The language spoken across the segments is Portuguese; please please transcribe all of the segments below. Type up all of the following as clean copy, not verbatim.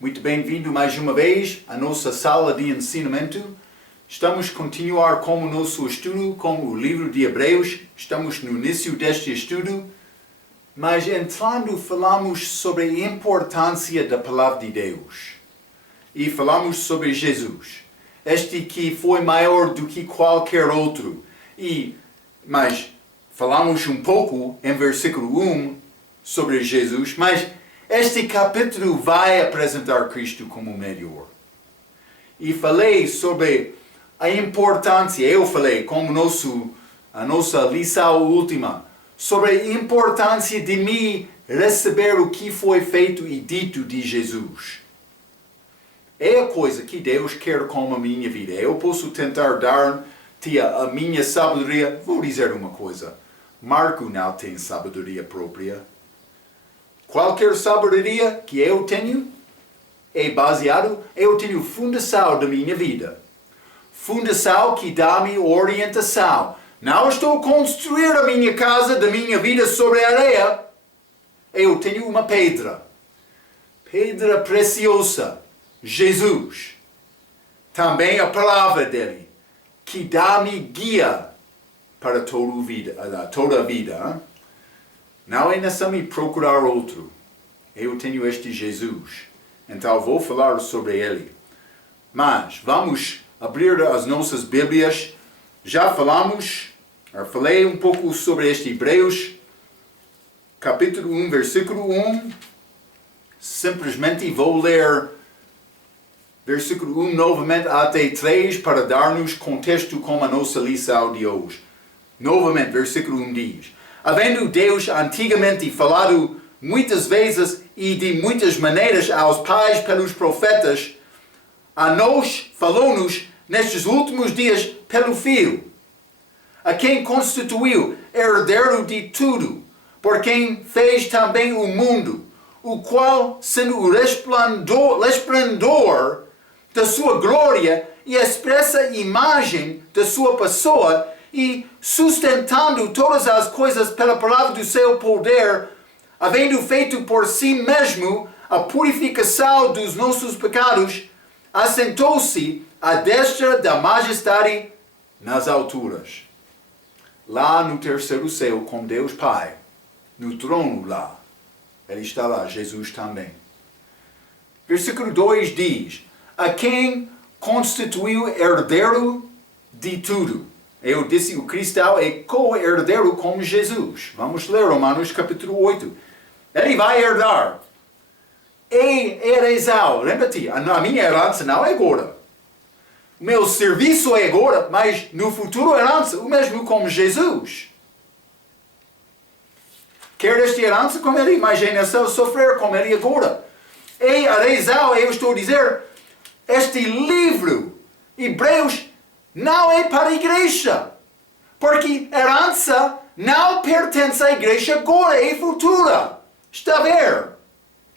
Muito bem-vindo mais uma vez à nossa sala de ensinamento. Estamos a continuar com o nosso estudo com o livro de Hebreus. Estamos no início deste estudo, mas entrando falamos sobre a importância da Palavra de Deus. E falamos sobre Jesus. Este que foi maior do que qualquer outro. Mas falamos um pouco em versículo 1 sobre Jesus, mas este capítulo vai apresentar Cristo como melhor. E falei sobre a importância, eu falei como a nossa lição última, sobre a importância de me receber o que foi feito e dito de Jesus. É a coisa que Deus quer com a minha vida. Eu posso tentar dar-te a minha sabedoria. Vou dizer uma coisa. Marco não tem sabedoria própria. Qualquer sabedoria que eu tenho é baseado, eu tenho fundação da minha vida. Fundação que dá-me orientação. Não estou a construir a minha casa da minha vida sobre a areia. Eu tenho uma pedra. Pedra preciosa. Jesus. Também a palavra dele. Que dá-me guia para toda a vida. Não é necessário procurar outro. Eu tenho este Jesus. Então vou falar sobre ele. Mas vamos abrir as nossas Bíblias. Já falei um pouco sobre este Hebreus, capítulo 1, versículo 1. Simplesmente vou ler versículo 1 novamente até 3 para dar-nos contexto com a nossa lição de hoje. Novamente, versículo 1 diz: havendo Deus antigamente falado muitas vezes e de muitas maneiras aos pais pelos profetas, a nós falou-nos nestes últimos dias pelo Filho, a quem constituiu herdeiro de tudo, por quem fez também o mundo, o qual, sendo o resplendor da sua glória e a expressa imagem da sua pessoa, e sustentando todas as coisas pela palavra do seu poder, havendo feito por si mesmo a purificação dos nossos pecados, assentou-se à destra da majestade nas alturas. Lá no terceiro céu, com Deus Pai, no trono lá, Ele está lá, Jesus também. Versículo 2 diz: a quem constituiu herdeiro de tudo. Eu disse, o cristão é co-herdeiro com Jesus. Vamos ler Romanos capítulo 8. Ele vai herdar. É herança. Lembra-te, a minha herança não é agora. O meu serviço é agora, mas no futuro herança, o mesmo como Jesus. Quer esta herança com ele, mas é necessário sofrer com ele agora. É a razão, eu estou a dizer, este livro, Hebreus, não é para a igreja. Porque a herança não pertence à igreja agora, é futura. Está a ver?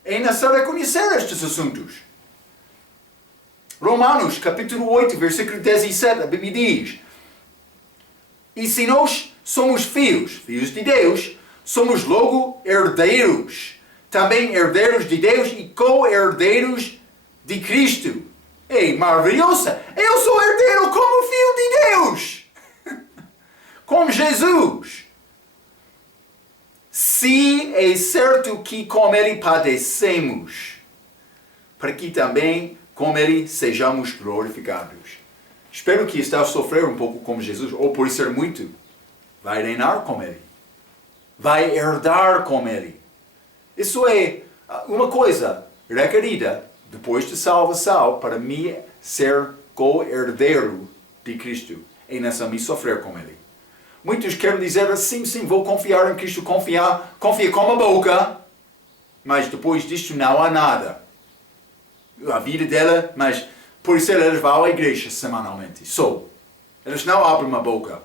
É necessário conhecer estes assuntos. Romanos, capítulo 8, versículo 17, a Bíblia diz: e se nós somos filhos de Deus, somos logo herdeiros. Também herdeiros de Deus e co-herdeiros de Cristo. É maravilhosa! Eu sou herdeiro como filho de Deus! Com Jesus! Se é certo que com Ele padecemos, para que também com Ele sejamos glorificados. Espero que está a sofrer um pouco com Jesus, ou por ser muito, vai reinar com Ele. Vai herdar com Ele. Isso é uma coisa requerida depois de salvação, para mim ser co-herdeiro de Cristo. É necessário me sofrer com Ele. Muitos querem dizer assim, sim, vou confiar em Cristo, confia com a boca, mas depois disto não há nada. A vida dela, mas por isso eles vão à igreja semanalmente. Só. Eles não abrem a boca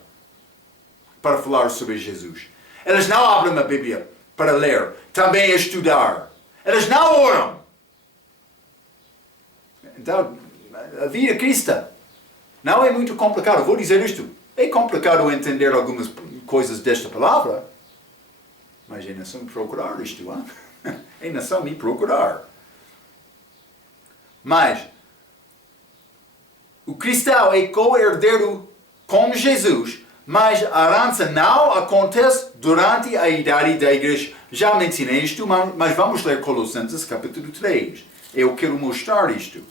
para falar sobre Jesus. Eles não abrem a Bíblia para ler, também estudar. Eles não oram. Então, a vida cristã não é muito complicado. Vou dizer isto. É complicado entender algumas coisas desta palavra. Mas é necessário procurar isto. Hein? É necessário me procurar. Mas o cristão é co-herdeiro com Jesus, mas a herança não acontece durante a idade da igreja. Já mencionei isto, mas vamos ler Colossenses capítulo 3. Eu quero mostrar isto.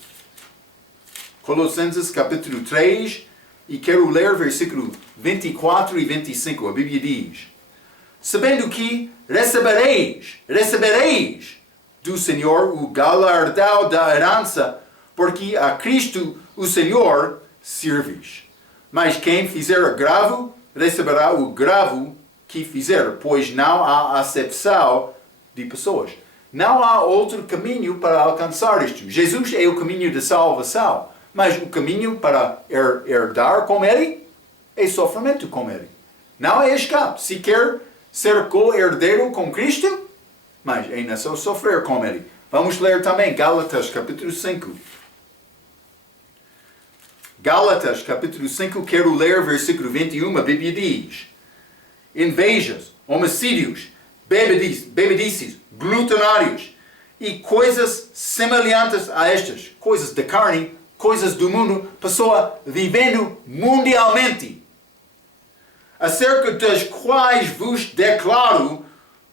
Colossenses capítulo 3, e quero ler versículo 24 e 25. A Bíblia diz: sabendo que recebereis do Senhor o galardão da herança, porque a Cristo o Senhor servis. Mas quem fizer agravo, receberá o gravo que fizer, pois não há acepção de pessoas. Não há outro caminho para alcançar isto. Jesus é o caminho da salvação, mas o caminho para herdar com Ele é sofrimento com Ele. Não é escape. Se quer ser co-herdeiro com Cristo, mas é necessário sofrer com Ele. Vamos ler também Gálatas capítulo 5. Gálatas capítulo 5, quero ler versículo 21, a Bíblia diz: invejas, homicídios, bebedices, glutanários e coisas semelhantes a estas, coisas da carne, coisas do mundo, pessoa vivendo mundialmente, acerca das quais vos declaro,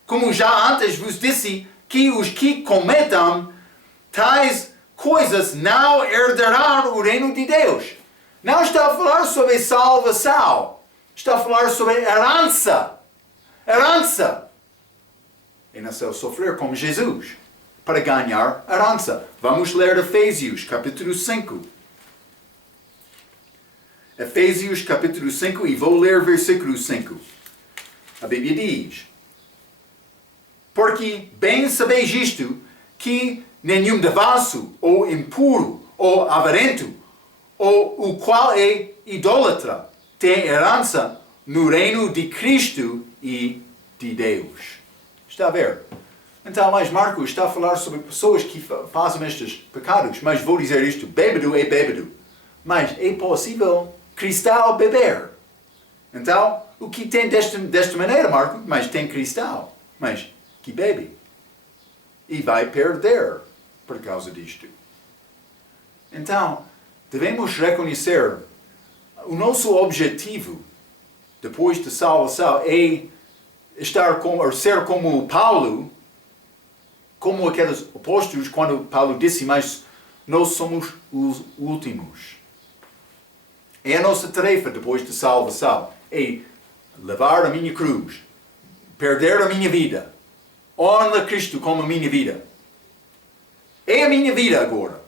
como já antes vos disse, que os que cometam tais coisas não herdarão o reino de Deus. Não está a falar sobre salvação, está a falar sobre herança. Herança. É necessário sofrer como Jesus para ganhar herança. Vamos ler Efésios capítulo 5. Efésios capítulo 5, e vou ler versículo 5. A Bíblia diz: porque bem sabeis isto, que nenhum devasso, ou impuro, ou avarento, ou o qual é idólatra, tem herança no reino de Cristo e de Deus. Está a ver? Então, mas Marcos está a falar sobre pessoas que fazem estes pecados, mas vou dizer isto: bêbado é bêbado, mas é possível cristão beber. Então, o que tem desta maneira, Marcos? Mas tem cristão, mas que bebe e vai perder por causa disto. Então, devemos reconhecer o nosso objetivo depois da salvação é ser como Paulo, como aqueles apóstolos, quando Paulo disse: mas nós somos os últimos. É a nossa tarefa depois da salvação, é levar a minha cruz, perder a minha vida, honrar Cristo como a minha vida. É a minha vida agora.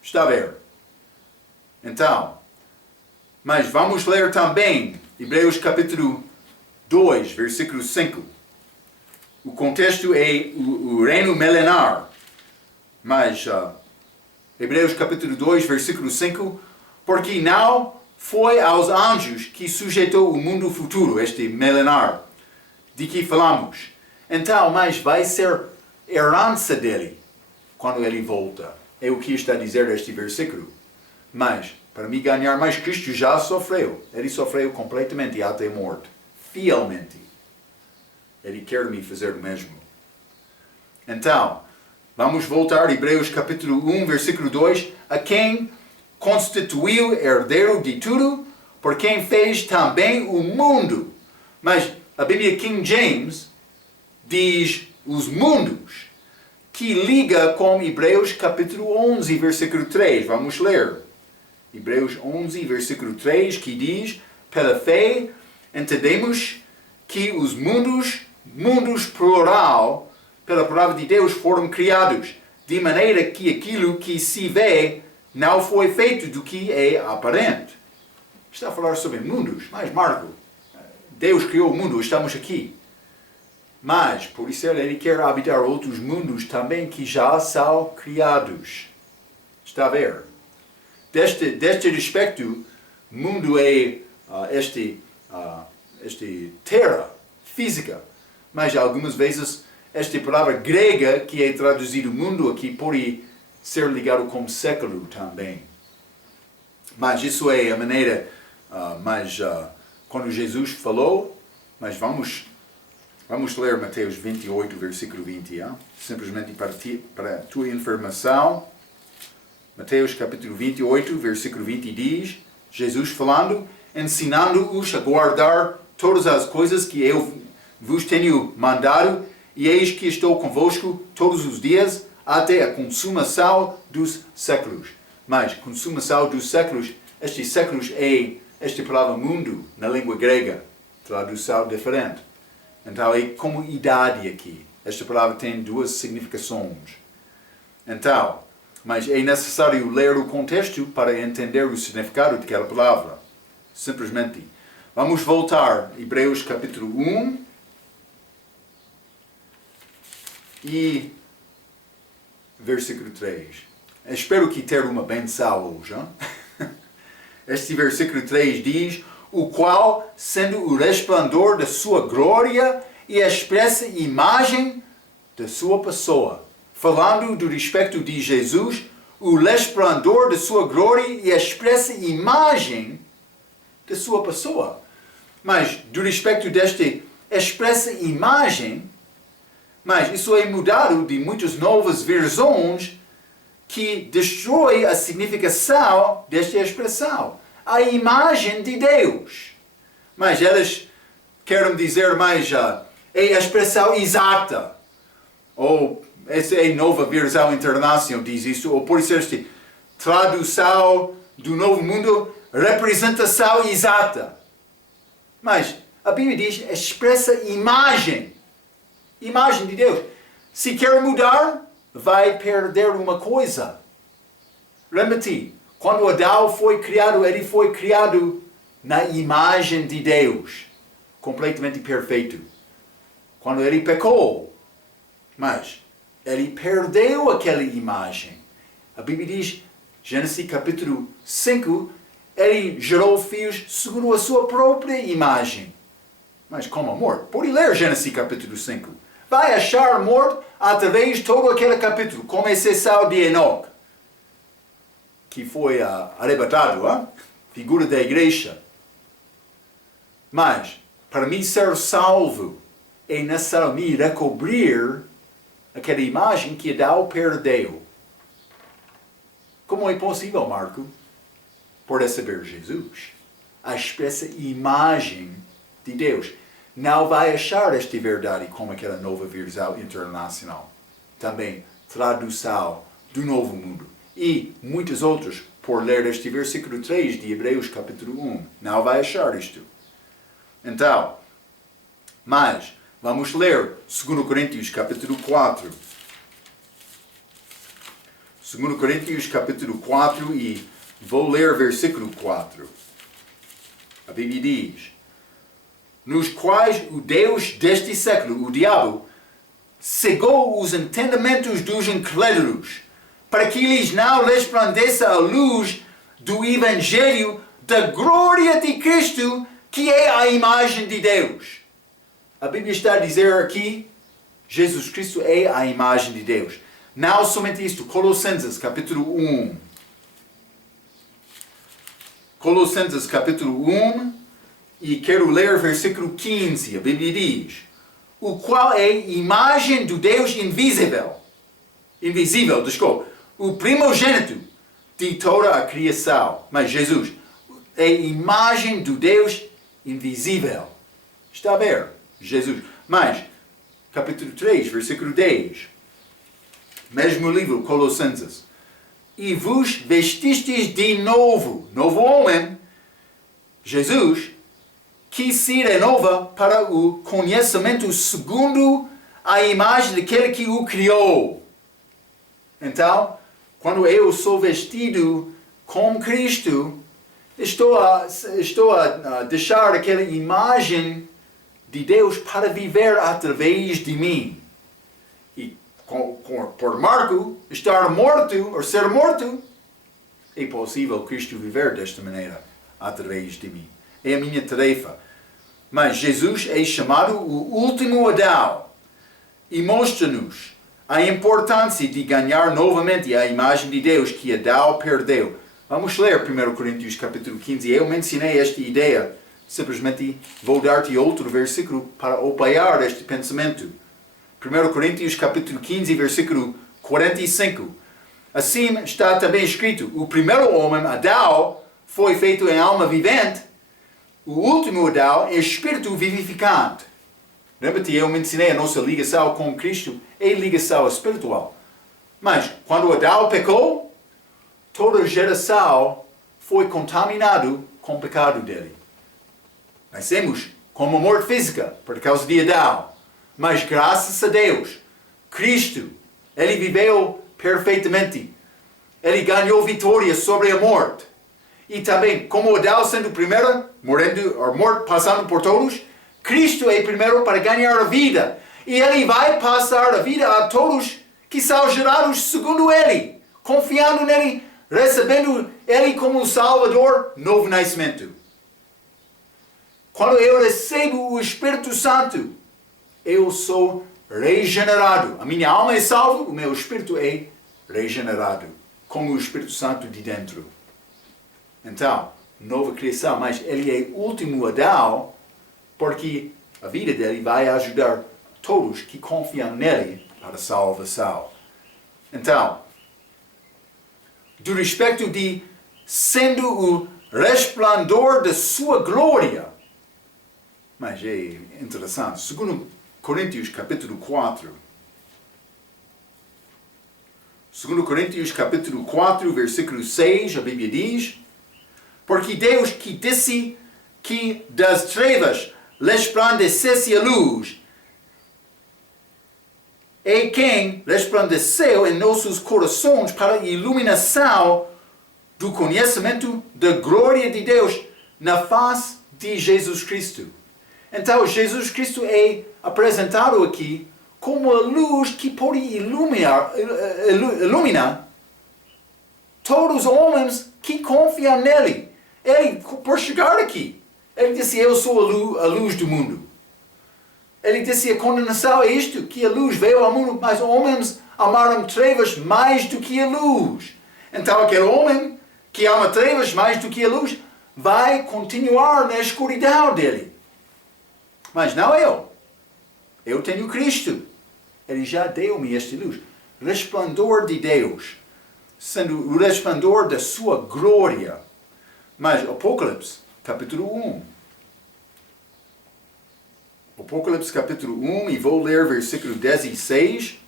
Está a ver? Então, mas vamos ler também Hebreus capítulo 2, versículo 5. O contexto é o reino milenar. Mas Hebreus capítulo 2, versículo 5. Porque não foi aos anjos que sujeitou o mundo futuro, este milenar, de que falamos. Então, mas vai ser herança dele quando ele volta. É o que está a dizer este versículo. Mas, para me ganhar mais, Cristo já sofreu. Ele sofreu completamente até a morte. Fielmente. Ele quer me fazer o mesmo. Então, vamos voltar a Hebreus capítulo 1, versículo 2. A quem constituiu herdeiro de tudo, por quem fez também o mundo. Mas a Bíblia King James diz os mundos, que liga com Hebreus capítulo 11, versículo 3. Vamos ler. Hebreus 11, versículo 3, que diz: pela fé entendemos que os mundos plural, pela palavra de Deus, foram criados, de maneira que aquilo que se vê não foi feito do que é aparente. Está a falar sobre mundos, mas Marco, Deus criou o mundo, estamos aqui. Mas, por isso, Ele quer habitar outros mundos também que já são criados. Está a ver? Deste respeito, mundo é este terra física, mas algumas vezes esta palavra grega que é traduzido mundo aqui pode ser ligado com século também. Mas isso é a maneira, quando Jesus falou, mas vamos ler Mateus 28, versículo 20, simplesmente para a tua informação. Mateus capítulo 28, versículo 20 diz, Jesus falando, ensinando-os a guardar todas as coisas que eu vos tenho mandado, e eis que estou convosco todos os dias, até a consumação dos séculos. Mas, consumação dos séculos, estes séculos é esta palavra mundo, na língua grega, tradução diferente. Então, é como idade aqui. Esta palavra tem duas significações. Então, mas é necessário ler o contexto para entender o significado daquela palavra. Simplesmente. Vamos voltar, Hebreus capítulo 1 e versículo 3. Espero que ter uma benção hoje. Hein? Este versículo 3 diz, o qual, sendo o resplendor da sua glória e a expressa imagem da sua pessoa. Falando do respeito de Jesus, o resplendor da sua glória e a expressa imagem da sua pessoa. Mas, do respeito desta expressa imagem, mas isso é mudado de muitas novas versões que destrói a significação desta expressão. A imagem de Deus. Mas elas querem dizer mais é a expressão exata. Ou essa é a nova versão internacional diz isso. Ou por ser tradução do Novo Mundo, representação exata. Mas a Bíblia diz expressa imagem. Imagem de Deus. Se quer mudar, vai perder uma coisa. Lembra-te, quando Adão foi criado, ele foi criado na imagem de Deus. Completamente perfeito. Quando ele pecou, mas ele perdeu aquela imagem. A Bíblia diz, Gênesis capítulo 5, ele gerou filhos segundo a sua própria imagem. Mas como morto? Pode ler Gênesis capítulo 5. Vai achar morto através de todo aquele capítulo, com exceção de Enoque, que foi arrebatado, figura da igreja. Mas, para mim ser salvo, é necessário me recobrir aquela imagem que Adão perdeu. Como é possível, Marco? Por receber Jesus. A expressa imagem de Deus. Não vai achar esta verdade como aquela nova versão internacional. Também tradução do Novo Mundo. E muitos outros, por ler este versículo 3 de Hebreus capítulo 1. Não vai achar isto. Então, mas, vamos ler 2 Coríntios capítulo 4. 2 Coríntios capítulo 4 e vou ler versículo 4. A Bíblia diz, nos quais o Deus deste século, o diabo, cegou os entendimentos dos incrédulos, para que lhes não resplandeça a luz do Evangelho da glória de Cristo, que é a imagem de Deus. A Bíblia está a dizer aqui, Jesus Cristo é a imagem de Deus. Não somente isto, Colossenses capítulo 1. Colossenses capítulo 1, e quero ler versículo 15. A Bíblia diz, o qual é imagem do Deus invisível. Invisível, desculpa. O primogênito de toda a criação. Mas Jesus é imagem do Deus invisível. Está a ver? Jesus. Mas, capítulo 3, versículo 10. Mesmo livro, Colossenses. E vos vestistes de novo homem, Jesus, que se renova para o conhecimento segundo a imagem daquele que o criou. Então, quando eu sou vestido com Cristo, estou a deixar aquela imagem de Deus para viver através de mim. E por Marco, estar morto, ou ser morto, é possível Cristo viver desta maneira, através de mim. É a minha tarefa. Mas Jesus é chamado o último Adão e mostra-nos a importância de ganhar novamente a imagem de Deus que Adão perdeu. Vamos ler 1 Coríntios capítulo 15. Eu mencionei esta ideia. Simplesmente vou dar-te outro versículo para apoiar este pensamento. 1 Coríntios capítulo 15, versículo 45. Assim está também escrito, o primeiro homem, Adão, foi feito em alma vivente, o último Adão é espírito vivificante. Lembra-te, eu mencionei a nossa ligação com Cristo, é ligação espiritual. Mas, quando Adão pecou, toda a geração foi contaminado com o pecado dele. Nascemos com uma morte física, por causa de Adão. Mas, graças a Deus, Cristo, ele viveu perfeitamente. Ele ganhou vitória sobre a morte. E também, como Adão sendo o primeiro, morto, passando por todos, Cristo é primeiro para ganhar a vida. E ele vai passar a vida a todos que são gerados segundo ele, confiando nele, recebendo ele como Salvador, novo nascimento. Quando eu recebo o Espírito Santo, eu sou regenerado. A minha alma é salva, o meu espírito é regenerado, como o Espírito Santo de dentro. Então, nova criação, mas ele é o último Adão, porque a vida dele vai ajudar todos que confiam nele para a salvação. Então, do respeito de sendo o resplandor da sua glória. Mas é interessante. Segundo Coríntios capítulo 4. 2 Coríntios capítulo 4, versículo 6, a Bíblia diz: porque Deus que disse que das trevas resplandecesse a luz, é quem resplandeceu em nossos corações para a iluminação do conhecimento da glória de Deus na face de Jesus Cristo. Então, Jesus Cristo é apresentado aqui como a luz que pode iluminar todos os homens que confiam nele. Ele, por chegar aqui, ele disse, eu sou a luz do mundo. Ele disse, a condenação é isto, que a luz veio ao mundo, mas homens amaram trevas mais do que a luz. Então aquele homem que ama trevas mais do que a luz, vai continuar na escuridão dele. Mas não eu. Eu tenho Cristo. Ele já deu-me esta luz. Resplandor de Deus. Sendo o resplandor da sua glória. Mas Apocalipse, capítulo 1. Apocalipse, capítulo 1, e vou ler versículo 16.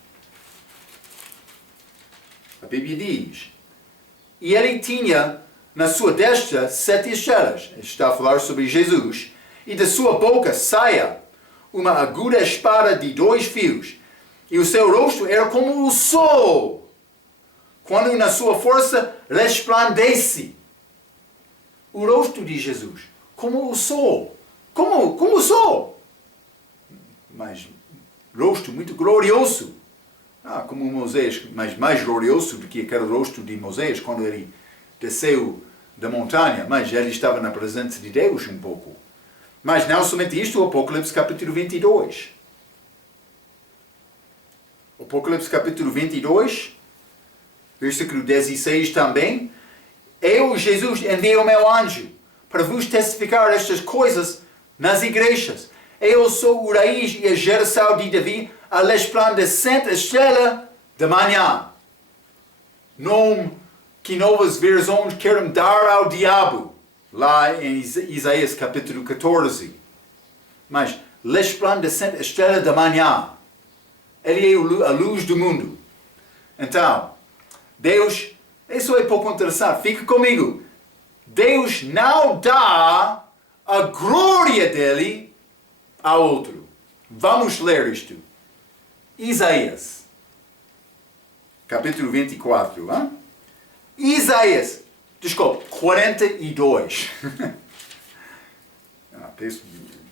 A Bíblia diz: e ele tinha na sua destra 7 estrelas. Está a falar sobre Jesus. E da sua boca saia uma aguda espada de 2 fios. E o seu rosto era como o sol, quando na sua força resplandece. O rosto de Jesus, como o sol. Como o sol. Mas rosto muito glorioso. Como Moisés, mas mais glorioso do que aquele rosto de Moisés quando ele desceu da montanha. Mas ele estava na presença de Deus um pouco. Mas não somente isto, o Apocalipse capítulo 22. Apocalipse capítulo 22, versículo 16 também. Eu, Jesus, enviei o meu anjo para vos testificar estas coisas nas igrejas. Eu sou o raiz e a geração de Davi, a resplandecente estrela da manhã. Nome que novas versões querem dar ao diabo, lá em Isaías capítulo 14. Mas resplandecente estrela da manhã. Ele é a luz do mundo. Então, Deus, isso é pouco interessante, fica comigo. Deus não dá a glória dele a outro. Vamos ler isto. Isaías, capítulo 24. Isaías, desculpe, 42.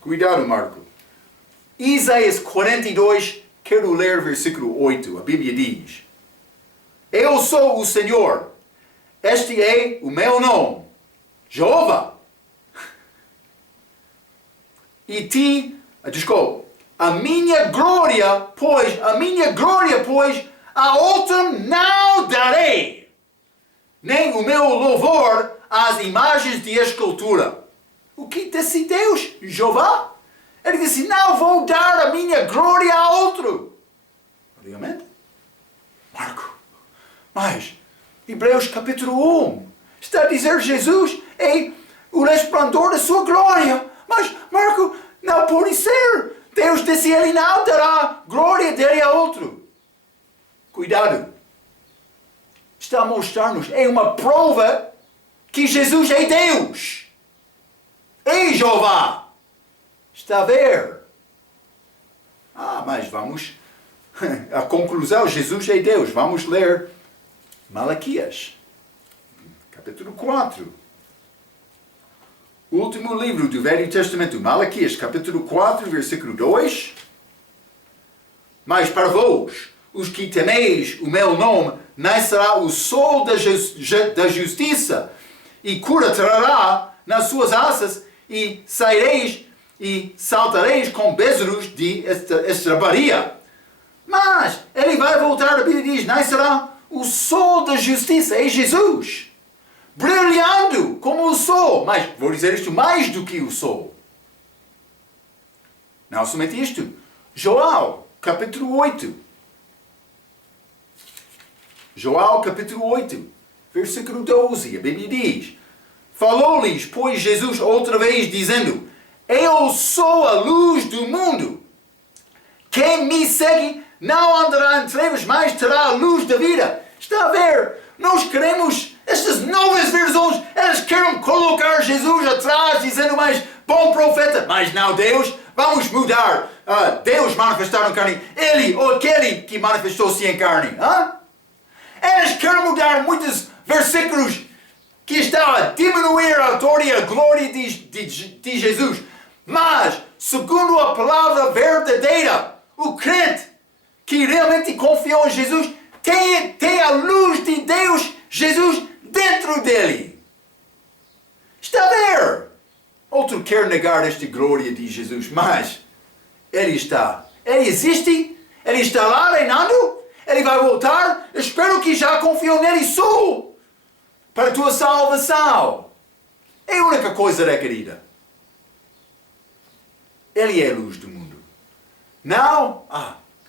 Cuidado, Marco. Isaías 42, quero ler versículo 8. A Bíblia diz: eu sou o Senhor, este é o meu nome, Jeová. E a minha glória, pois, a outro não darei, nem o meu louvor às imagens de escultura. O que disse Deus, Jeová? Ele disse, não vou dar a minha glória a outro. Realmente? Marco, mas Hebreus capítulo 1. Está a dizer Jesus é o resplendor da sua glória. Mas, Marco, não pode ser. Deus disse ele não dará glória dele a outro. Cuidado. Está a mostrar-nos, é uma prova que Jesus é Deus. É Jeová. Está a ver? Mas vamos... A conclusão, Jesus é Deus. Vamos ler Malaquias, capítulo 4. O último livro do Velho Testamento, Malaquias, capítulo 4, versículo 2. Mas para vós, os que temeis o meu nome, nascerá o sol da justiça, e cura trará nas suas asas, e saireis e saltareis com bezerros de estrebaria. Mas ele vai voltar, a Bíblia diz, nascerá o sol da justiça, é Jesus, brilhando como o sol. Mas vou dizer isto, mais do que o sol. Não somente isto. Joel, capítulo 8. Joel, capítulo 8, versículo 12. A Bíblia diz: falou-lhes, pois, Jesus outra vez, dizendo: eu sou a luz do mundo. Quem me segue não andará em trevas, mas terá a luz da vida. Está a ver? Nós queremos, estas novas versões, elas querem colocar Jesus atrás, dizendo mais bom profeta. Mas não, Deus, vamos mudar. Deus manifestado em carne. Ele ou aquele que manifestou-se em carne. Elas querem mudar muitos versículos que estão a diminuir a autoridade e a glória de Jesus. Mas, segundo a palavra verdadeira, o crente que realmente confiou em Jesus tem a luz de Deus, Jesus, dentro dele. Está a ver? Outro quer negar esta glória de Jesus, mas ele está. Ele existe? Ele está lá reinando? Ele vai voltar? Espero que já confiou nele só para a tua salvação. É a única coisa requerida. Ele é a luz do mundo. Não?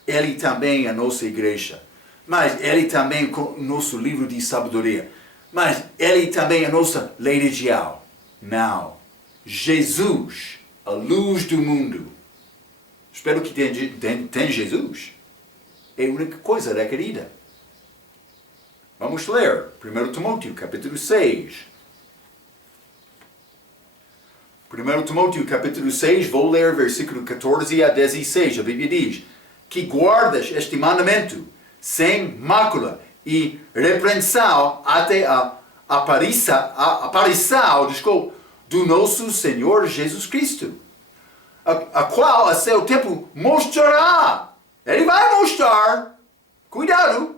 Ele também é a nossa igreja. Mas ele também é o nosso livro de sabedoria. Mas ele também é a nossa lei regial. Não. Jesus, a luz do mundo. Espero que tenha Jesus. É a única coisa requerida. Vamos ler 1 Timóteo, capítulo 6. 1 Timóteo, capítulo 6, vou ler versículo 14 a 16. A Bíblia diz: que guardas este mandamento sem mácula e repreensão até a aparição do nosso Senhor Jesus Cristo, a qual a seu tempo mostrará. Ele vai mostrar, cuidado,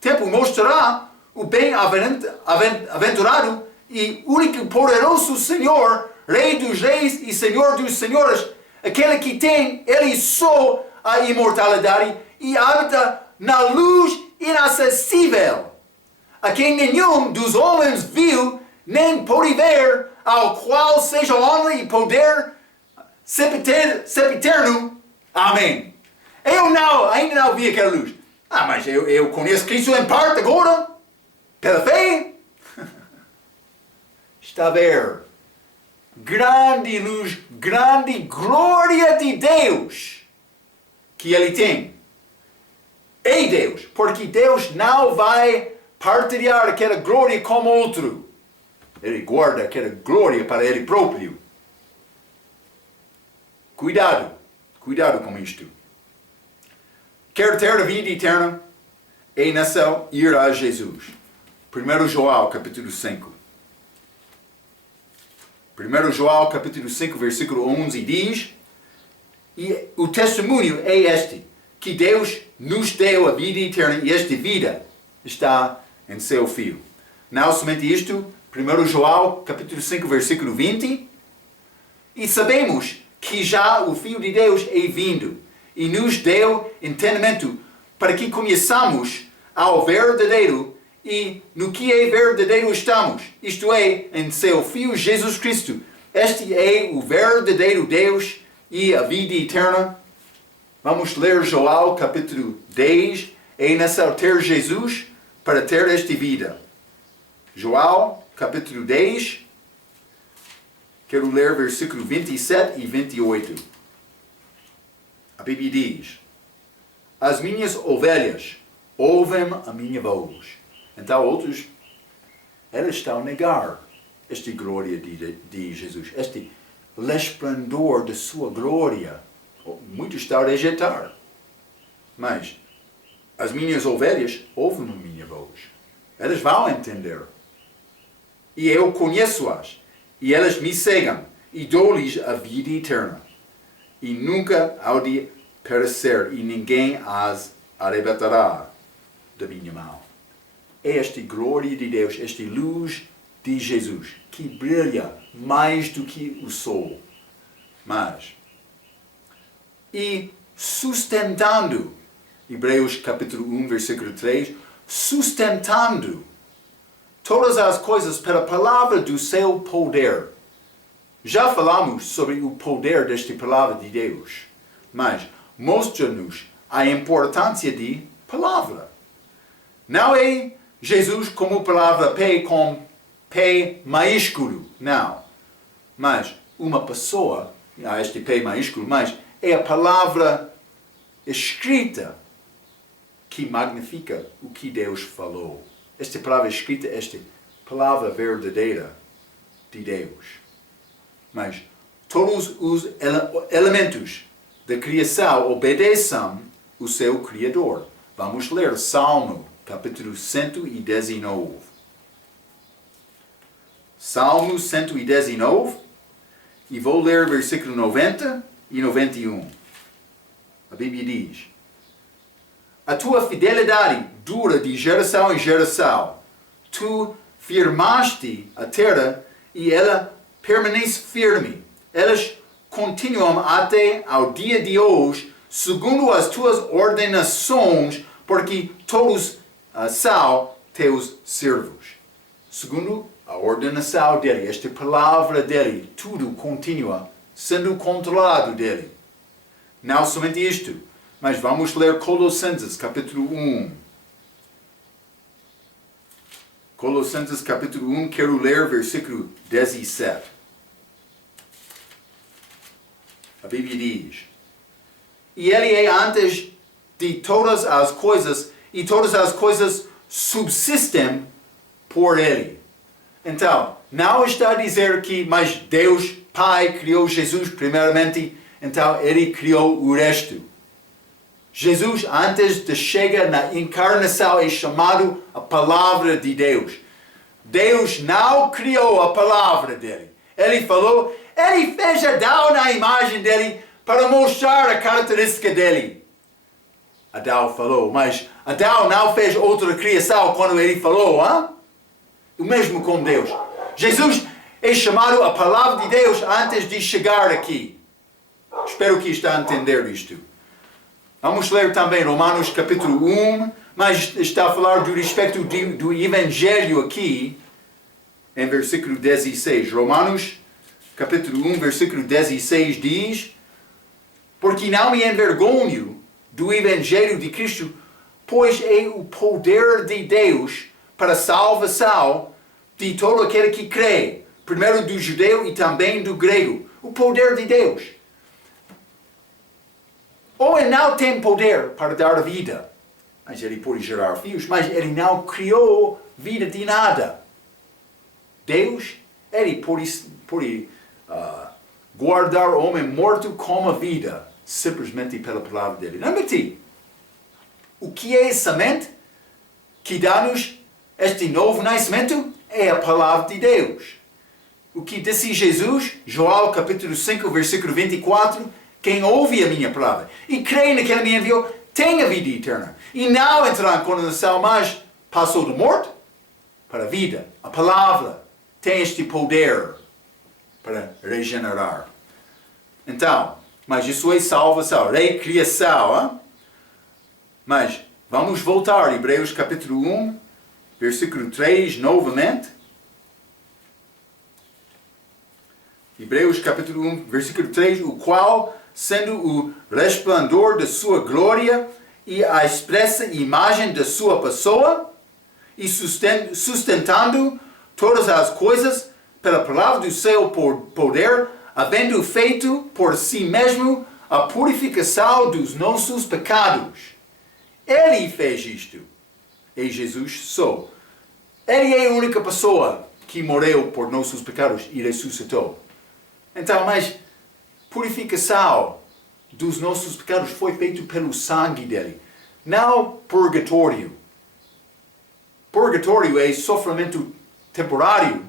tempo mostrará o bem-aventurado e único poderoso Senhor, Rei dos reis e Senhor dos senhores, aquele que tem ele só a imortalidade e habita na luz inacessível, a quem nenhum dos homens viu, nem pode ver, ao qual seja honra e poder sempiterno. Amém. Eu ainda não vi aquela luz. Mas eu conheço Cristo em parte agora, pela fé. Está a ver? Grande luz, grande glória de Deus que Ele tem. É Deus, porque Deus não vai partilhar aquela glória com outro. Ele guarda aquela glória para Ele próprio. Cuidado com isto. Quer ter a vida eterna? É nessa ir a Jesus. 1 João, capítulo 5. 1 João, capítulo 5, versículo 11 diz: e o testemunho é este, que Deus nos deu a vida eterna e esta vida está em seu Filho. Não somente isto, 1 João, capítulo 5, versículo 20. E sabemos que já o Filho de Deus é vindo e nos deu entendimento para que conheçamos ao verdadeiro e no que é verdadeiro estamos, isto é, em seu Filho Jesus Cristo. Este é o verdadeiro Deus e a vida eterna. Vamos ler João capítulo 10. É nessa ter Jesus para ter esta vida. João, capítulo 10, quero ler versículo 27 e 28. A Bíblia diz: as minhas ovelhas ouvem a minha voz. Então outros, elas estão a negar esta glória de Jesus, este resplendor de sua glória. Muitos estão a rejeitar. Mas as minhas ovelhas ouvem a minha voz. Elas vão entender. E eu conheço-as. E elas me seguem. E dou-lhes a vida eterna. E nunca hão de perecer. E ninguém as arrebatará da minha mão. É esta glória de Deus, esta luz de Jesus, que brilha mais do que o sol. E sustentando, Hebreus capítulo 1, versículo 3, sustentando todas as coisas pela palavra do seu poder. Já falamos sobre o poder desta palavra de Deus, mas mostra-nos a importância de palavra. Não é Jesus como palavra P com P maiúsculo, não. Mas uma pessoa, este P maiúsculo, mas é a palavra escrita que magnifica o que Deus falou. Esta palavra escrita, esta palavra verdadeira de Deus. Mas todos os elementos da criação obedecem o seu Criador. Vamos ler Salmo, capítulo 119. Salmo 119, e vou ler versículo 90 e 91. A Bíblia diz: a tua fidelidade dura de geração em geração. Tu firmaste a terra e ela permanece firme. Elas continuam até ao dia de hoje, segundo as tuas ordenações, porque todos são teus servos. Segundo a ordenação dele, esta palavra dele, tudo continua sendo controlado dele. Não somente isto, mas vamos ler Colossenses capítulo 1. Colossenses capítulo 1, quero ler versículo 17. A Bíblia diz: e ele é antes de todas as coisas, e todas as coisas subsistem por ele. Então, não está a dizer que, mas Deus Pai criou Jesus primeiramente, então ele criou o resto. Jesus, antes de chegar na encarnação, é chamado a palavra de Deus. Deus não criou a palavra dele. Ele falou, ele fez Adão na imagem dele para mostrar a característica dele. Adão falou, mas Adão não fez outra criação quando ele falou, hein? O mesmo com Deus. Jesus é chamado a palavra de Deus antes de chegar aqui. Espero que está a entender isto. Vamos ler também Romanos capítulo 1, mas está a falar do respeito do Evangelho aqui, em versículo 16. Romanos capítulo 1, versículo 16 diz: porque não me envergonho do Evangelho de Cristo, pois é o poder de Deus para a salvação de todo aquele que crê, primeiro do judeu e também do grego. O poder de Deus. Ou ele não tem poder para dar vida, mas ele pode gerar filhos, mas ele não criou vida de nada. Deus, ele pode guardar o homem morto com a vida, simplesmente pela palavra dele. Não mentir. O que é semente que dá-nos este novo nascimento? É a palavra de Deus. O que disse Jesus, João capítulo 5, versículo 24, quem ouve a minha palavra e crê naquele que me enviou, tem a vida eterna. E não entrará em condenação, mas passou da morte para a vida. A palavra tem este poder para regenerar. Então, mas isso é salvação, recriação. Hein? Mas vamos voltar, Hebreus capítulo 1, versículo 3, novamente. Hebreus capítulo 1, versículo 3, o qual, sendo o resplandor da sua glória e a expressa imagem da sua pessoa, e sustentando todas as coisas pela palavra do seu poder, havendo feito por si mesmo a purificação dos nossos pecados. Ele fez isto. E Jesus só. Ele é a única pessoa que morreu por nossos pecados e ressuscitou. Então, mas purificação dos nossos pecados foi feito pelo sangue dele. Não purgatório. Purgatório é sofrimento temporário,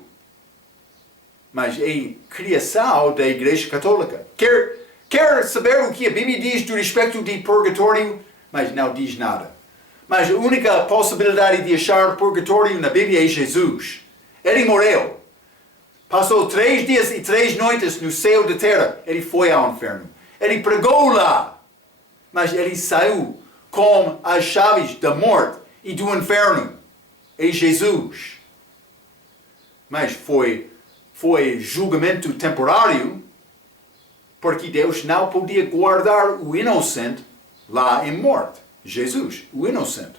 mas é criação da Igreja Católica. Quer saber o que a Bíblia diz do respeito de purgatório? Mas não diz nada. Mas a única possibilidade de achar purgatório na Bíblia é Jesus. Ele morreu. Passou 3 dias e 3 noites no céu da terra. Ele foi ao inferno. Ele pregou lá. Mas ele saiu com as chaves da morte e do inferno. É Jesus. Mas foi julgamento temporário, porque Deus não podia guardar o inocente lá em morte. Jesus, o inocente.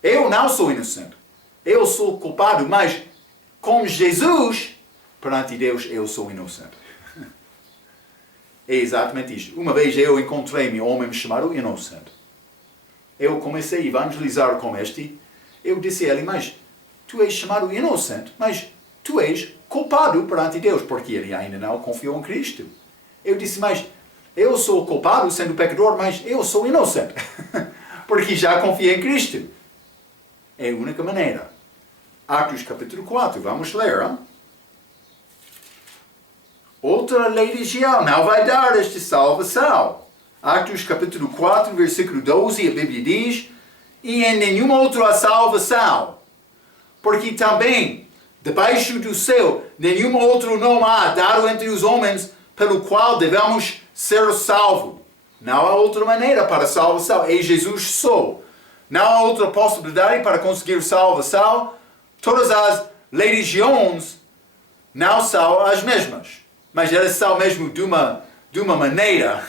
Eu não sou inocente. Eu sou culpado, mas com Jesus, perante Deus, eu sou inocente. É exatamente isto. Uma vez eu encontrei um homem chamado inocente. Eu comecei a evangelizar com este. Eu disse a ele, mas tu és chamado inocente, mas tu és culpado perante Deus, porque ele ainda não confiou em Cristo. Eu disse, mas eu sou culpado sendo pecador, mas eu sou inocente, porque já confiei em Cristo. É a única maneira. Atos capítulo 4, vamos ler. Hein? Outra religião não vai dar esta salvação. Atos capítulo 4, versículo 12, a Bíblia diz, e em nenhuma outra salvação, porque também, debaixo do céu, nenhum outro nome há dado entre os homens, pelo qual devemos ser salvos. Não há outra maneira para salvação, é Jesus só. Não há outra possibilidade para conseguir salvação. Todas as religiões não são as mesmas, mas elas são mesmo de uma maneira.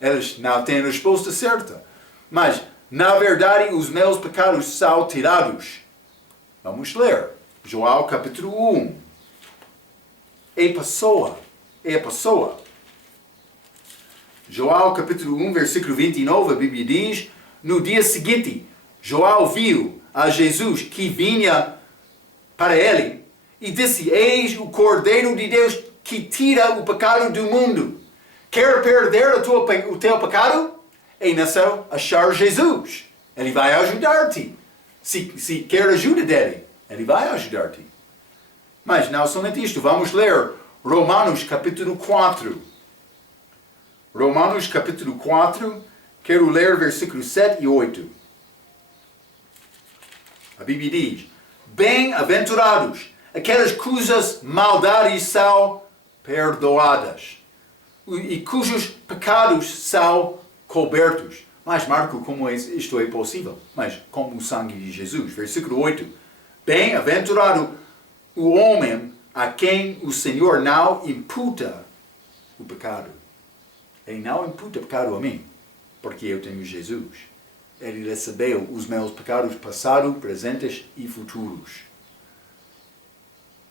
Elas não têm a resposta certa. Mas, na verdade, os meus pecados são tirados. Vamos ler. João capítulo 1. É a pessoa. João capítulo 1, versículo 29, a Bíblia diz, no dia seguinte, João viu a Jesus que vinha para ele e disse, eis o Cordeiro de Deus que tira o pecado do mundo. Quer perder o teu pecado? É necessário achar Jesus. Ele vai ajudar-te. Se quer ajuda dele, ele vai ajudar-te. Mas não somente isto. Vamos ler Romanos capítulo 4. Romanos capítulo 4. Quero ler versículos 7 e 8. A Bíblia diz, bem-aventurados aqueles cujas maldades são perdoadas e cujos pecados são cobertos. Mas, Marco, como isto é possível? Mas, como o sangue de Jesus. Versículo 8. Bem-aventurado o homem a quem o Senhor não imputa o pecado. Ele não imputa pecado a mim, porque eu tenho Jesus. Ele recebeu os meus pecados passados, presentes e futuros.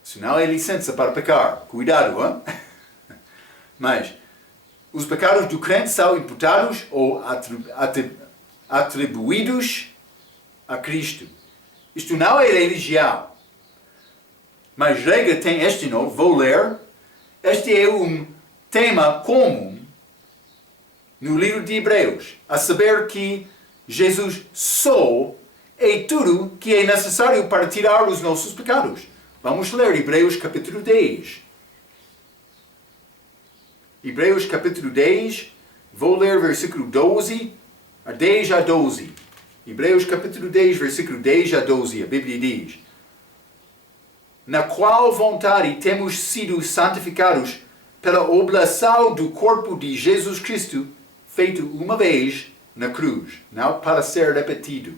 Isso não é licença para pecar. Cuidado, hein? Mas os pecados do crente são imputados ou atribuídos a Cristo. Isto não é religião. Mas regra tem este nome, vou ler. Este é um tema comum no livro de Hebreus, a saber que Jesus só é tudo que é necessário para tirar os nossos pecados. Vamos ler Hebreus capítulo 10. Hebreus capítulo 10, vou ler versículo 10 a 12. Hebreus capítulo 10, versículo 10 a 12, a Bíblia diz, na qual vontade temos sido santificados pela oblação do corpo de Jesus Cristo, feito uma vez na cruz, não para ser repetido.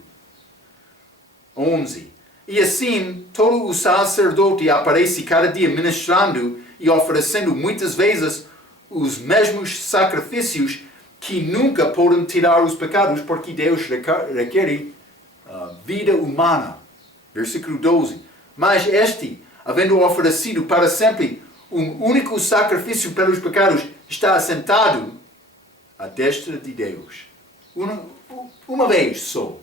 11. E assim, todo o sacerdote aparece cada dia ministrando e oferecendo muitas vezes os mesmos sacrifícios que nunca podem tirar os pecados, porque Deus requer vida humana. Versículo 12. Mas este, havendo oferecido para sempre um único sacrifício pelos pecados, está assentado à destra de Deus. Uma vez só,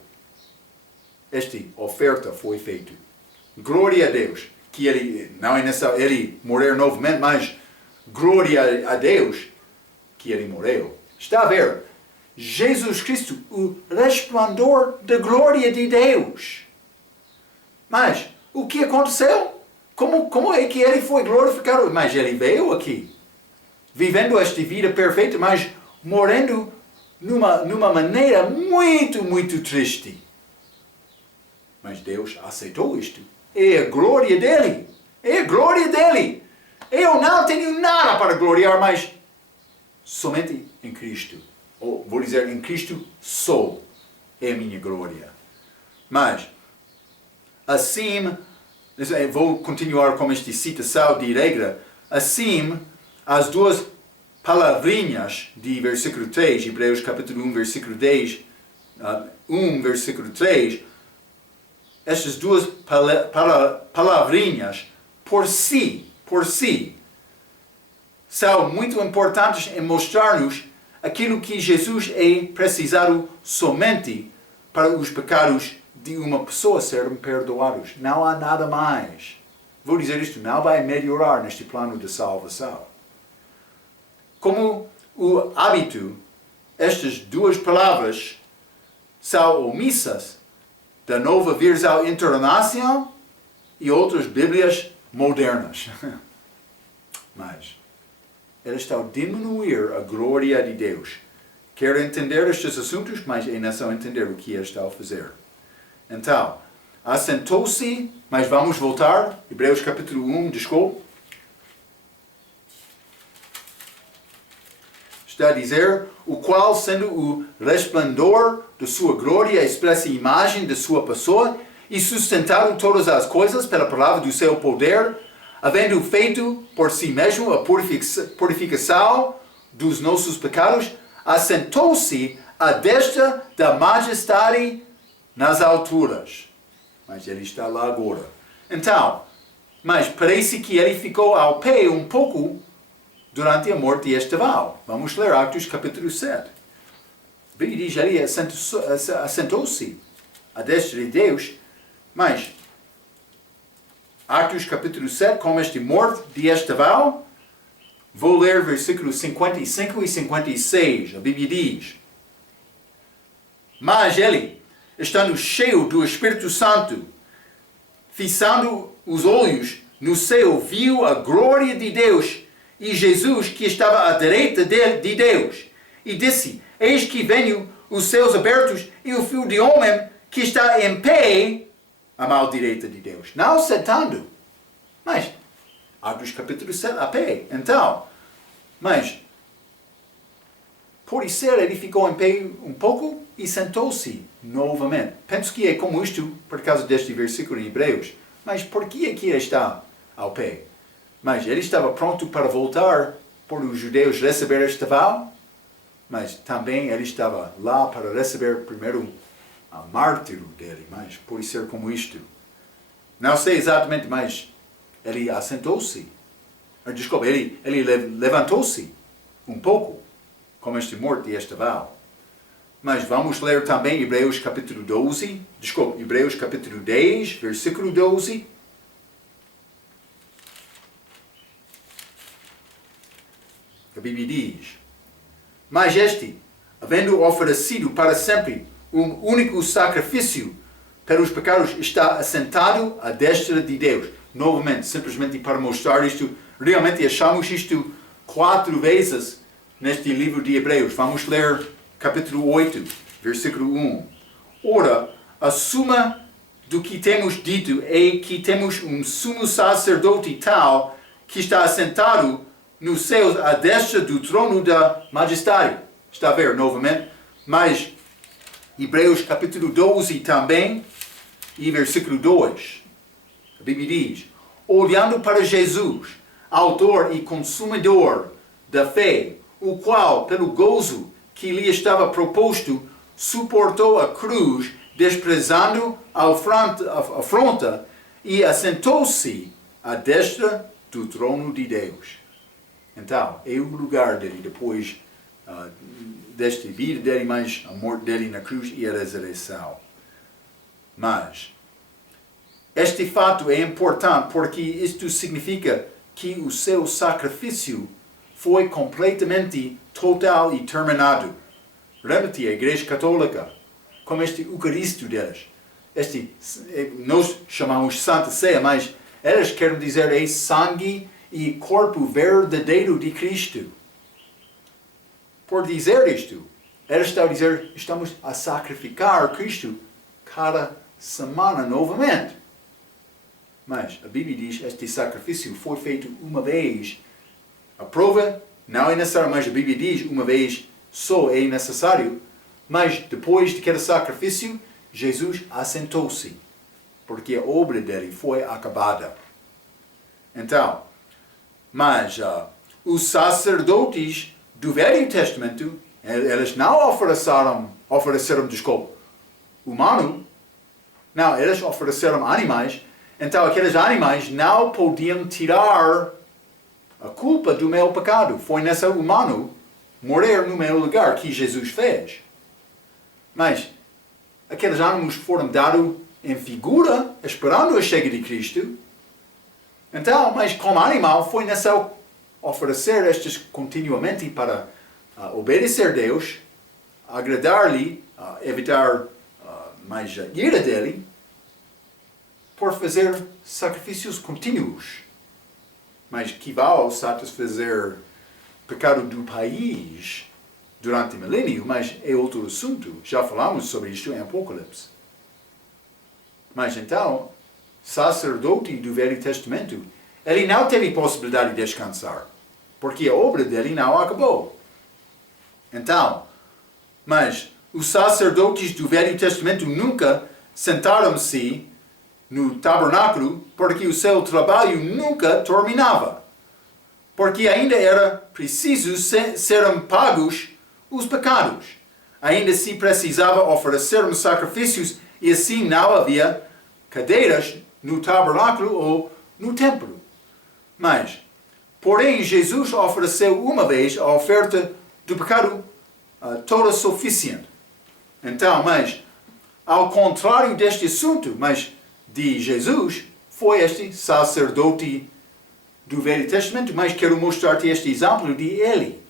esta oferta foi feita. Glória a Deus, que ele, não é necessário ele morrer novamente, mas glória a Deus, que ele morreu. Está a ver? Jesus Cristo, o resplendor da glória de Deus. Mas, o que aconteceu? Como é que ele foi glorificado? Mas ele veio aqui, vivendo esta vida perfeita, mas morrendo numa maneira muito, muito triste. Mas Deus aceitou isto. É a glória dele. É a glória dele. Eu não tenho nada para gloriar, mas somente em Cristo. Ou vou dizer, em Cristo só é a minha glória. Mas, assim, vou continuar com esta citação de regra. Assim, as duas palavrinhas de versículo 3, Hebreus capítulo 1, versículo 10, 1, versículo 3, estas duas palavrinhas, por si, são muito importantes em mostrar-nos aquilo que Jesus é precisado somente para os pecados de uma pessoa serem perdoados. Não há nada mais. Vou dizer isto, não vai melhorar neste plano de salvação. Como o hábito, estas duas palavras são omissas da Nova Versão Internacional e outras Bíblias modernas. Mas elas estão a diminuir a glória de Deus. Quero entender estes assuntos, mas é necessário entender o que ele está a fazer. Então, assentou-se, mas vamos voltar, Hebreus capítulo 1, desculpe. Está a dizer, o qual, sendo o resplendor de sua glória, expressa a imagem de sua pessoa, e sustentado todas as coisas pela palavra do seu poder, havendo feito por si mesmo a purificação dos nossos pecados, assentou-se à destra da majestade nas alturas. Mas ele está lá agora. Então, mas parece que ele ficou ao pé um pouco durante a morte de Estevão. Vamos ler Atos capítulo 7. A Bíblia diz, ele assentou-se à destra de Deus, mas Atos capítulo 7, com esta morte de Estevão, vou ler versículos 55 e 56. A Bíblia diz, mas ele, estando cheio do Espírito Santo, fixando os olhos no céu, viu a glória de Deus e Jesus que estava à direita de Deus. E disse, eis que venho os céus abertos e o Filho de Homem que está em pé à mão direita de Deus. Não sentando, mas Atos capítulo 7, a pé. Então, mas por ser ele ficou em pé um pouco e sentou-se novamente. Penso que é como isto, por causa deste versículo em Hebreus. Mas por que é que ele está ao pé? Mas ele estava pronto para voltar por os judeus receber Estevão, mas também ele estava lá para receber primeiro a mártiro dele, mas por ser como isto. Não sei exatamente, mas ele assentou-se. Desculpa, ele levantou-se um pouco, como este morto de Estevão. Mas vamos ler também Hebreus capítulo 12, Hebreus capítulo 10, versículo 12. A Bíblia diz, mas este, havendo oferecido para sempre um único sacrifício pelos pecados, está assentado à destra de Deus. Novamente, simplesmente para mostrar isto, realmente achamos isto 4 vezes neste livro de Hebreus. Vamos ler capítulo 8, versículo 1. Ora, a suma do que temos dito é que temos um sumo sacerdote tal que está assentado nos céus à destra do trono da majestade. Está a ver novamente? Mas Hebreus capítulo 12 também e versículo 2. A Bíblia diz, olhando para Jesus, autor e consumador da fé, o qual, pelo gozo que lhe estava proposto, suportou a cruz, desprezando a afronta, e assentou-se à destra do trono de Deus. Então, é o lugar dele depois desta vida dele, mas a morte dele na cruz e a ressurreição. Mas, este fato é importante porque isto significa que o seu sacrifício foi completamente total e terminado. Lembra-te, a Igreja Católica, como este Eucarístico deles. Nós chamamos Santa Ceia, mas eles querem dizer é sangue e corpo verdadeiro de Cristo. Por dizer isto, eles estão a dizer, estamos a sacrificar Cristo cada semana novamente. Mas a Bíblia diz que este sacrifício foi feito uma vez. A prova não é necessária, mas a Bíblia diz uma vez só é necessário. Mas depois de cada sacrifício, Jesus assentou-se, porque a obra dele foi acabada. Então, mas os sacerdotes do Velho Testamento, eles não ofereceram desculpa humano, não, eles ofereceram animais. Então aqueles animais não podiam tirar a culpa do meu pecado. Foi nesse humano morrer no meu lugar que Jesus fez. Mas aqueles animais foram dados em figura, esperando a chegada de Cristo. Então, mas como animal, foi necessário oferecer estes continuamente para obedecer a Deus, agradar-lhe, evitar mais a ira dele, por fazer sacrifícios contínuos. Mas que vão satisfazer o pecado do país durante o milênio, mas é outro assunto. Já falamos sobre isto em Apocalipse. Mas então, sacerdote do Velho Testamento, ele não teve possibilidade de descansar, porque a obra dele não acabou. Então, mas os sacerdotes do Velho Testamento nunca sentaram-se no tabernáculo, porque o seu trabalho nunca terminava. Porque ainda era preciso serem pagos os pecados. Ainda se precisava oferecer sacrifícios e assim não havia cadeiras no tabernáculo ou no templo. Mas, porém, Jesus ofereceu uma vez a oferta do pecado toda suficiente. Então, mas, ao contrário deste assunto, mas de Jesus, foi este sacerdote do Velho Testamento, mas quero mostrar-te este exemplo de Eli,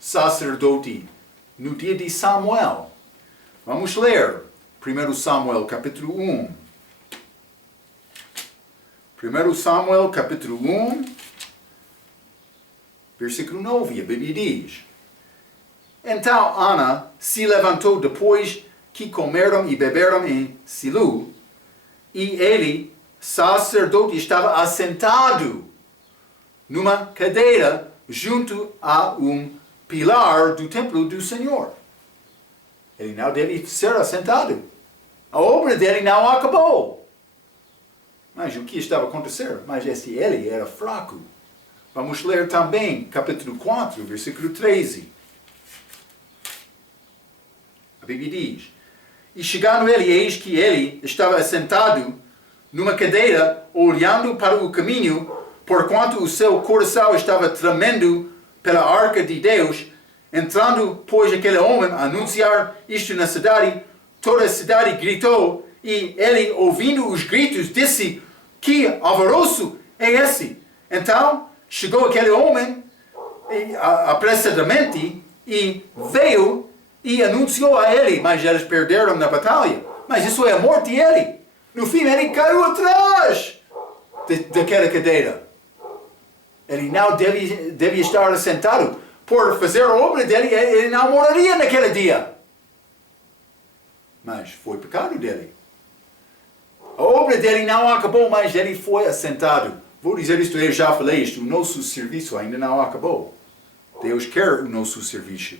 sacerdote, no dia de Samuel. Vamos ler 1 Samuel capítulo 1. 1 Samuel capítulo 1, versículo 9, a Bíblia diz: Então Ana se levantou depois que comeram e beberam em Silo, e ele, sacerdote, estava assentado numa cadeira junto a um pilar do templo do Senhor. Ele não deve ser assentado. A obra dele não acabou. Mas o que estava a acontecer? Mas ele era fraco. Vamos ler também capítulo 4, versículo 13. A Bíblia diz: E chegando ele, eis que ele estava assentado numa cadeira, olhando para o caminho, porquanto o seu coração estava tremendo pela arca de Deus. Entrando, pois, aquele homem a anunciar isto na cidade, toda a cidade gritou, e ele, ouvindo os gritos, disse: Que alvoroço é esse? Então chegou aquele homem apressadamente e veio e anunciou a ele, mas eles perderam na batalha. Mas isso é a morte dele. No fim, ele caiu atrás daquela cadeira. Ele não deve estar assentado. Por fazer a obra dele, ele não moraria naquele dia. Mas foi pecado dele. A obra dele não acabou, mas ele foi assentado. Vou dizer isto, eu já falei isto, o nosso serviço ainda não acabou. Deus quer o nosso serviço.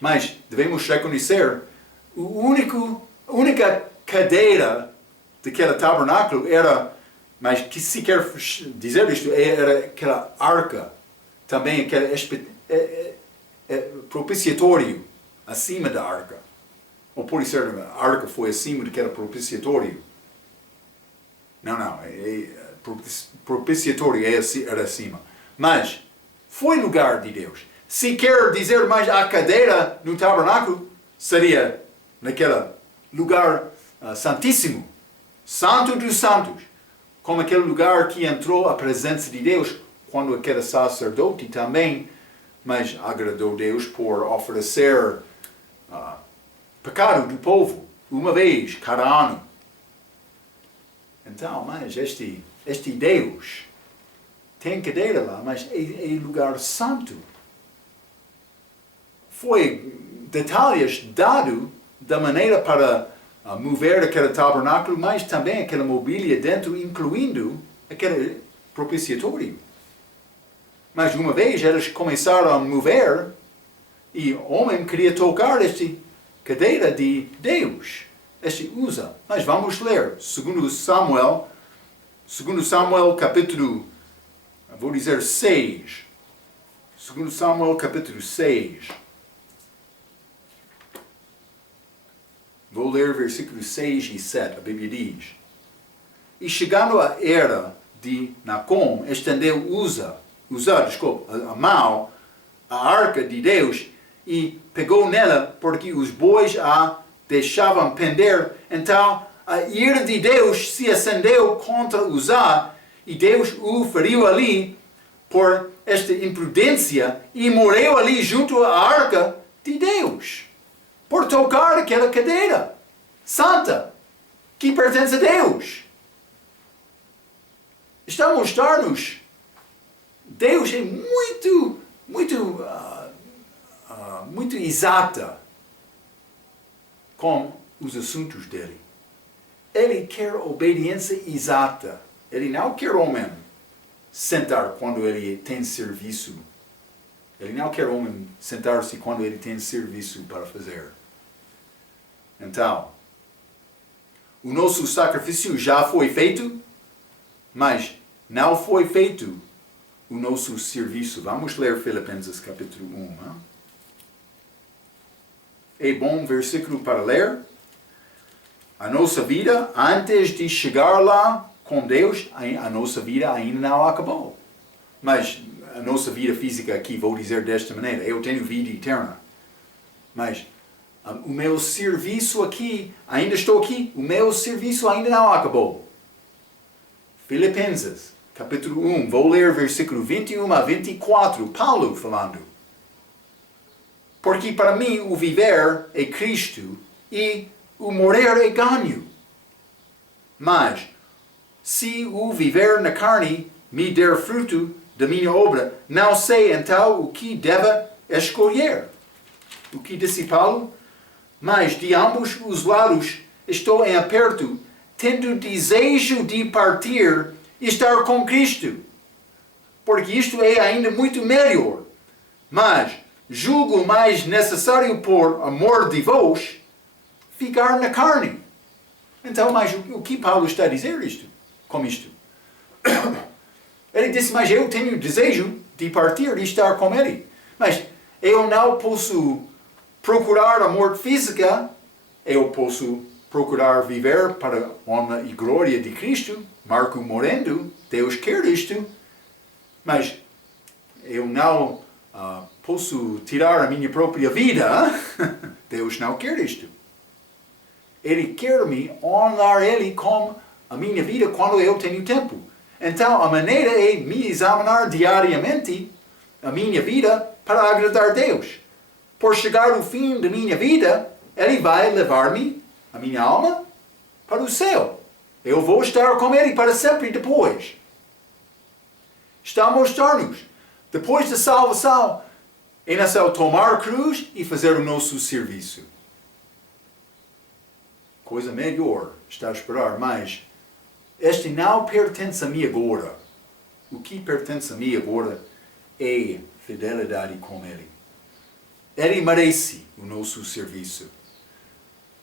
Mas devemos reconhecer, a única cadeira daquele tabernáculo era, mas que se quer dizer isto, era aquela arca, também aquele propiciatório acima da arca. Ou pode ser a arca foi acima do que era propiciatório. Não. Propiciatório era acima. Mas foi lugar de Deus. Se quer dizer mais a cadeira no tabernáculo, seria naquele lugar santíssimo. Santo dos santos. Como aquele lugar que entrou a presença de Deus quando aquele sacerdote também, mas agradou Deus por oferecer pecado do povo uma vez cada ano. Então, mas este Deus tem cadeira lá, mas é lugar santo. Foi detalhes dado da maneira para mover aquele tabernáculo, mas também aquela mobília dentro, incluindo aquele propiciatório. Mas uma vez eles começaram a mover e o homem queria tocar esta cadeira de Deus. Este usa. Mas vamos ler. Segundo Samuel capítulo, vou dizer 6. Segundo Samuel capítulo 6. Vou ler versículos 6 e 7. A Bíblia diz: E chegando a era de Nacon, estendeu a mão, a arca de Deus, e pegou nela, porque os bois a deixavam pender. Então a ira de Deus se acendeu contra Uzá, e Deus o feriu ali por esta imprudência, e morreu ali junto à arca de Deus, por tocar aquela cadeira santa, que pertence a Deus. Está a mostrar-nos, Deus é muito exata com os assuntos dele. Ele quer obediência exata. Ele não quer homem sentar quando ele tem serviço. Ele não quer homem sentar-se quando ele tem serviço para fazer. Então, o nosso sacrifício já foi feito, mas não foi feito o nosso serviço. Vamos ler Filipenses capítulo 1. Hein? É bom versículo para ler. A nossa vida, antes de chegar lá com Deus, a nossa vida ainda não acabou. Mas a nossa vida física aqui, vou dizer desta maneira, eu tenho vida eterna. Mas o meu serviço aqui, ainda estou aqui, o meu serviço ainda não acabou. Filipenses, capítulo 1, vou ler versículo 21 a 24, Paulo falando. Porque para mim o viver é Cristo e o morrer é ganho. Mas, se o viver na carne me der fruto da minha obra, não sei então o que deva escolher. O que disse Paulo? Mas de ambos os lados estou em aperto, tendo desejo de partir e estar com Cristo. Porque isto é ainda muito melhor. Mas julgo mais necessário por amor de vós ficar na carne. Então, mas o que Paulo está a dizer com isto? Ele disse, mas eu tenho desejo de partir e estar com ele. Mas eu não posso procurar a morte física, eu posso procurar viver para a honra e glória de Cristo, Marco morrendo, Deus quer isto, mas eu não posso tirar a minha própria vida, Deus não quer isto. Ele quer me honrar Ele com a minha vida quando eu tenho tempo. Então a maneira é me examinar diariamente a minha vida para agradar Deus. Por chegar ao fim da minha vida, Ele vai levar-me, a minha alma, para o céu. Eu vou estar com Ele para sempre depois. Está a mostrar-nos, depois da salvação, é necessário tomar a cruz e fazer o nosso serviço. Coisa melhor está a esperar, mas este não pertence a mim agora. O que pertence a mim agora é fidelidade com Ele. Ele merece o nosso serviço.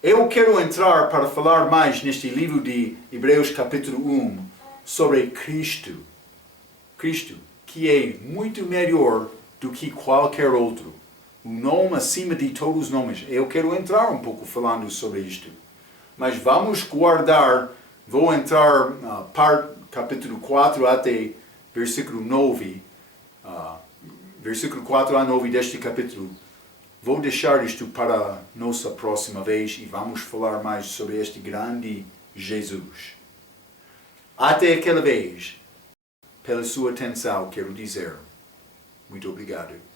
Eu quero entrar para falar mais neste livro de Hebreus capítulo 1 sobre Cristo. Cristo, que é muito melhor do que qualquer outro. o nome acima de todos os nomes. Eu quero entrar um pouco falando sobre isto. Mas vamos guardar, vou entrar capítulo 4 até versículo 9. Versículo 4 a 9 deste capítulo. Vou deixar isto para nossa próxima vez e vamos falar mais sobre este grande Jesus. Até aquela vez, pela sua atenção, quero dizer muito obrigado.